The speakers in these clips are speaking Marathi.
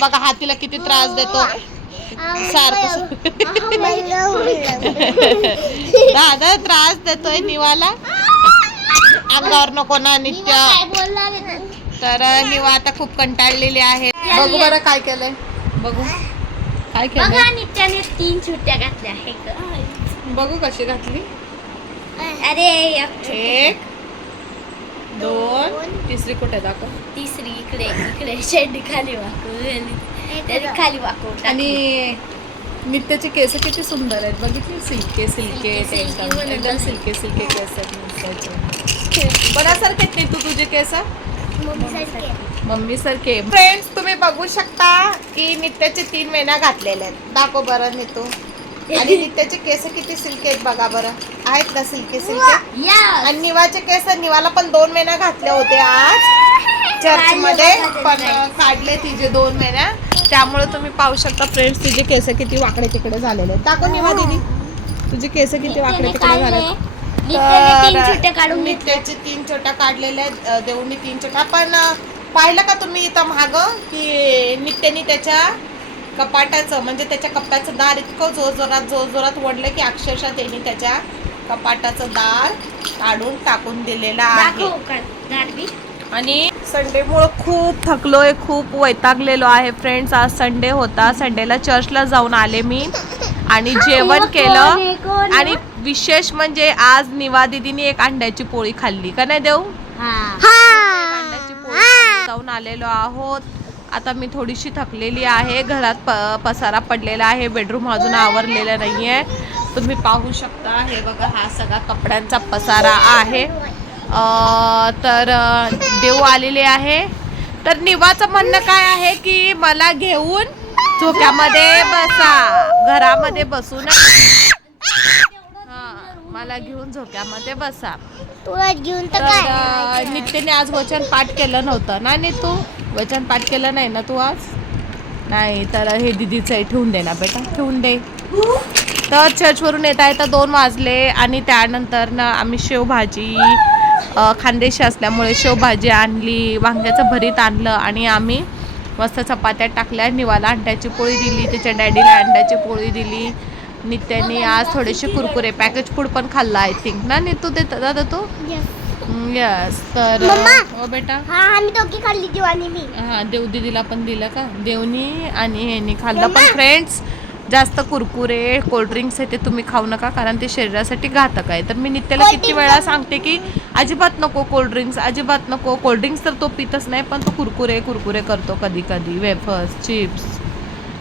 बघा हातीला किती त्रास देतो सारखं दादा त्रास देतोय निवाला अंगावर नको ना नित्य. तर निवा आता खूप कंटाळलेली आहे. बघू बरं काय केलंय बघू काय केलंय. नित्याने 3 सुट्ट्या घातल्या आहे. बघू कशी घातली. अरे 1 2 तिसरी कुठे दाखव. तिसरी इकडे शेंडी खाली वाकवली खाली वाकव. आणि नित्याचे केस किती सुंदर आहेत बघितले. सिल्के एकदम सिल्के केस आहेत. कोणासारखे आहेत तू तुझे केस मम्मी सारखे. फ्रेंड्स तुम्ही बघू शकता की नित्याचे 3 वेण्या घातलेले आहेत. दाखव बरं नीतू. आणि नित्याचे केस किती सिल्के आहेत बघा बरं. आहेत ना सिल्के. आणि निवाचे केस निवाला पण 2 वेण्या घातल्या होत्या आज चर्च मध्ये पण काढले तिचे 2 वेण्या. त्यामुळे तुम्ही पाहू शकता फ्रेंड्स तिचे केस किती वाकडे तिकडे झालेले आहेत. दाखव निवा दीदी तुझे केस किती वाकडे तिकडे झाले. तर नित्याचे 3 छोट्या काढलेल्या आहेत. देऊनी 3 छोट्या. पण पाहिलं का तुम्ही इथं माग की नित्याने त्याच्या कपाटाचं म्हणजे त्याच्या कप्प्याचं दार इतकं जोरजोरात ओढलं की अक्षरशः त्यांनी त्याच्या कपाटाचं दार काढून टाकून दिलेलं आहे. आणि संडेमुळं खूप थकलोय खूप वैतागलेलो आहे फ्रेंड्स. आज संडे होता. संडेला चर्चला जाऊन आले मी आणि जेवण केलं. आणि विशेष म्हणजे आज निवा दीदीने एक अंड्याची पोळी खाल्ली का नाही देऊ. अंड्याची पोळी जाऊन आलेलो आहोत. आता मी थोडीशी थकलेली आहे. घरात पसारा पडलेला आहे. बेडरूम अजून आवरलेला नाहीये. तुम्ही पाहू शकता हे बघा हा सगळा कपड्यांचा पसारा आहे. तर देव आलेले आहे. तर निवाचं म्हणणं काय आहे की मला घेऊन झोक्यामध्ये बसा. घरामध्ये बसू नका. मला घेऊन झोक्यामध्ये बसा. तुला घेऊन तर काय. नित्याने आज वचन पाठ केलं नव्हतं ना. तू वचन पाठ केलं नाही ना तू आज. नाही तर हे दीदीचं आहे. ठेवून दे ना बेटा ठेवून दे. तर चर्चवरून येता 2 वाजले. आणि त्यानंतर ना आम्ही शेवभाजी खानदेशी असल्यामुळे शेवभाजी आणली. वांग्याचं भरीत आणलं. आणि आम्ही मस्त चपात्या टाकल्या. निवाला अंड्याची पोळी दिली. त्याच्या डॅडीला अंड्याची पोळी दिली. नित्याने आज थोडेसे कुरकुरे पॅकेज फूड पण खाल्लं आय थिंक ना. तू देता दादा तो यस. तर हो बेटा आम्ही दोघी खाल्ली दिवानी मी. देव दीदीला पण दिलं का देवनी आणि ह्यांनी खाल्लं. पण फ्रेंड्स जास्त कुरकुरे कोल्ड्रिंक्स आहे ते तुम्ही खाऊ नका कारण ते शरीरासाठी घातक आहे. तर मी नित्याला किती वेळा सांगते की अजिबात नको कोल्ड्रिंक्स अजिबात नको. कोल्ड्रिंक्स तर तो पितच नाही पण तो कुरकुरे करतो कधी कधी. Wafers chips.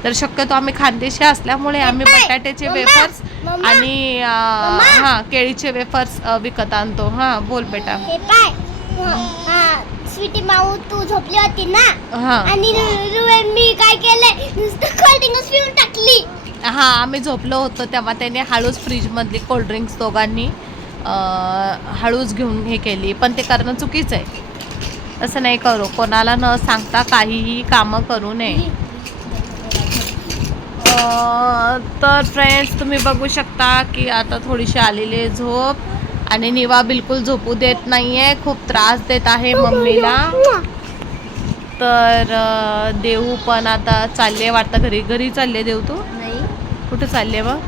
तर शक्यतो आम्ही खानदेशी असल्यामुळे आम्ही बटाट्याचे वेफर्स आणि केळीचे वेफर्स विकत आणतो. बोल बेटा. स्वीटी माऊ तू झोपली होती ना. आणि मी काय केलंय नुसतं कोल्ड्रिंक्स पिऊन टाकली. आम्ही झोपलो होतो तेव्हा त्याने हळूच फ्रीज मधली कोल्ड्रिंक्स दोघांनी हळूच घेऊन हे केली. पण ते करणं चुकीचं आहे. असं नाही करू. कोणाला न सांगता काहीही कामं करू नये. तर फ्रेंड्स तुम्ही बघू शकता की आता थोडीशी आलेली झोप. आणि निवा बिलकुल झोपू देत नाहीये. खूप त्रास देत आहे मम्मीला. तर देऊ पण आता चालले वाटतं घरी चालले. देऊ तू कुठे चालले मग.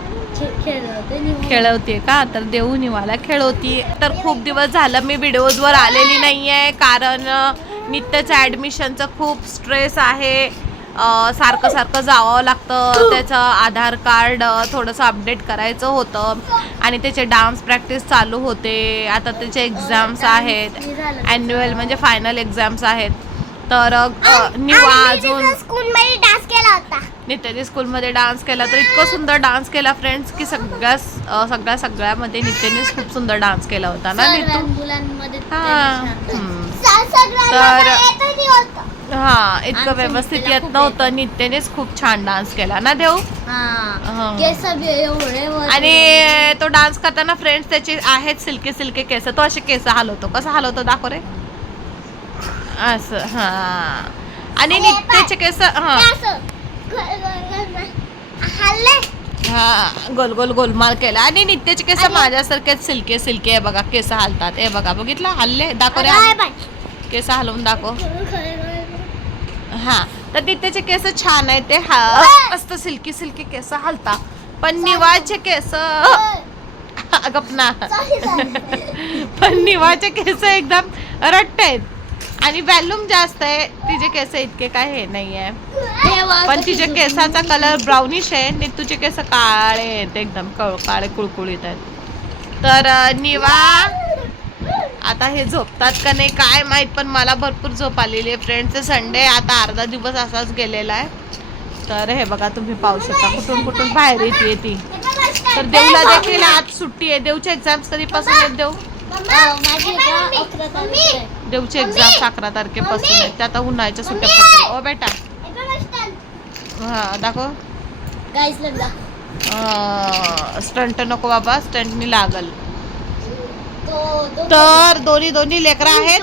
खेळवते का. तर देऊ निवाला खेळवते. तर खूप दिवस झालं मी व्हिडिओजवर आलेली नाहीये कारण नित्याचं ॲडमिशनचं खूप स्ट्रेस आहे. सारखं जावं लागतं. त्याचं आधार कार्ड थोडंसं अपडेट करायचं होतं. आणि त्याचे डान्स प्रॅक्टिस चालू होते. आता त्याचे एक्झाम्स आहेत. ॲन्युअल म्हणजे फायनल एक्झाम्स आहेत. तर निवा अजून स्कूलमध्ये डान्स केला होता. नित्याने स्कूलमध्ये डान्स केला. तर इतकं सुंदर डान्स केला फ्रेंड्स की सगळ्यामध्ये नित्यानेच खूप सुंदर डान्स केला होता ना. तर इतकं व्यवस्थित येत नव्हतं. नित्यानेच खूप छान डान्स केला ना देऊ. आणि तो डान्स करताना फ्रेंड्स त्याचे आहेत सिल्के केस. तो असे केस हलवतो. कसं हलवतो दाखव रे. असं आणि नित्याचे केस गोलमाल केला. आणि नित्याचे केस माझ्यासारखेच सिल्के आहे बघा. केस हलतात. हे बघा बघितलं हल्ले दाखव रे. केस हलवून दाखव. तर नित्याचे केस छान आहे ते मस्त सिल्की सिल्की केस हलता, पण निवाचे केस गपना पण निवाचे केस एकदम रट्ट आहेत आणि व्हॅल्यूम जास्त आहे. तिचे केस इतके काय हे नाही आहे, पण तिच्या केसाचा कलर ब्राउनिश आहे. नितूचे केस काळे आहेत, एकदम काळे कुळकुळीत आहेत. तर निवा आता हे झोपतात का नाही काय माहित, पण मला भरपूर झोप आलेली आहे फ्रेंड्स. संडे आता अर्धा दिवस असाच गेलेला आहे. तर हे बघा तुम्ही पाहू शकता कुठून कुठून बाहेर येते ती. तर देवला देखील आज सुट्टी आहे. देवचे एक्झाम्स कधीपासून आहेत देव? देवचे एक्झाम्स 11 तारखेपासून आहेत. त्या आता उन्हाळ्याच्या सुट्ट्या पडतात. ओ बेटा हा दाखव. स्टंट नको बाबा, स्टंटनी लागल. तर दोन्ही लेकरं आहेत.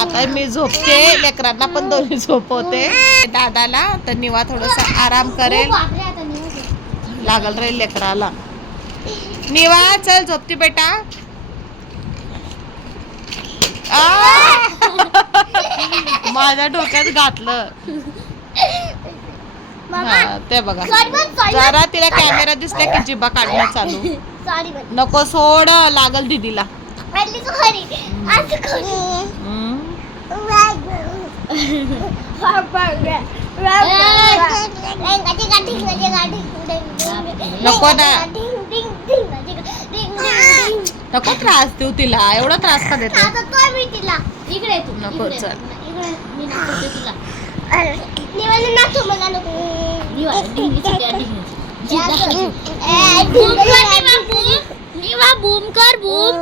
आता मी झोपते, लेकरांना पण दोन्ही झोपवते. दादाला तर निवा थोडासा आराम करेल, लागल रे लेकराला. निवा चल झोपती बेटा. माझ्या डोक्यात घातलं. हा ते बघा, जरा तिला कॅमेरा दिसला की जिबा काढणं चालू. नको सोड, लागल दीदीला. नको ना, नको त्रास देऊ तिला. एवढा त्रास का देतो? नको चल. बूम कर बूम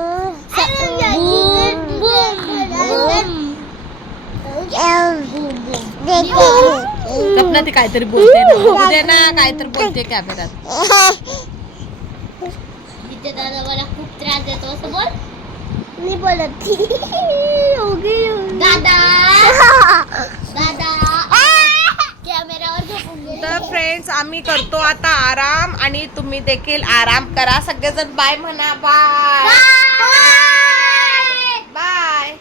सपना ती काहीतरी बोलते ना, बोलू दे ना, काहीतरी बोलते कॅमेरात. दादा मला खूप त्रास देतो असं बोल. मी बोलत दादा दादा कॅमेरावर झोपून गेले. तर फ्रेंड्स आम्ही करतो आता आराम आणि तुम्ही देखील आराम करा. सगळेजण बाय म्हणा. Bye bye.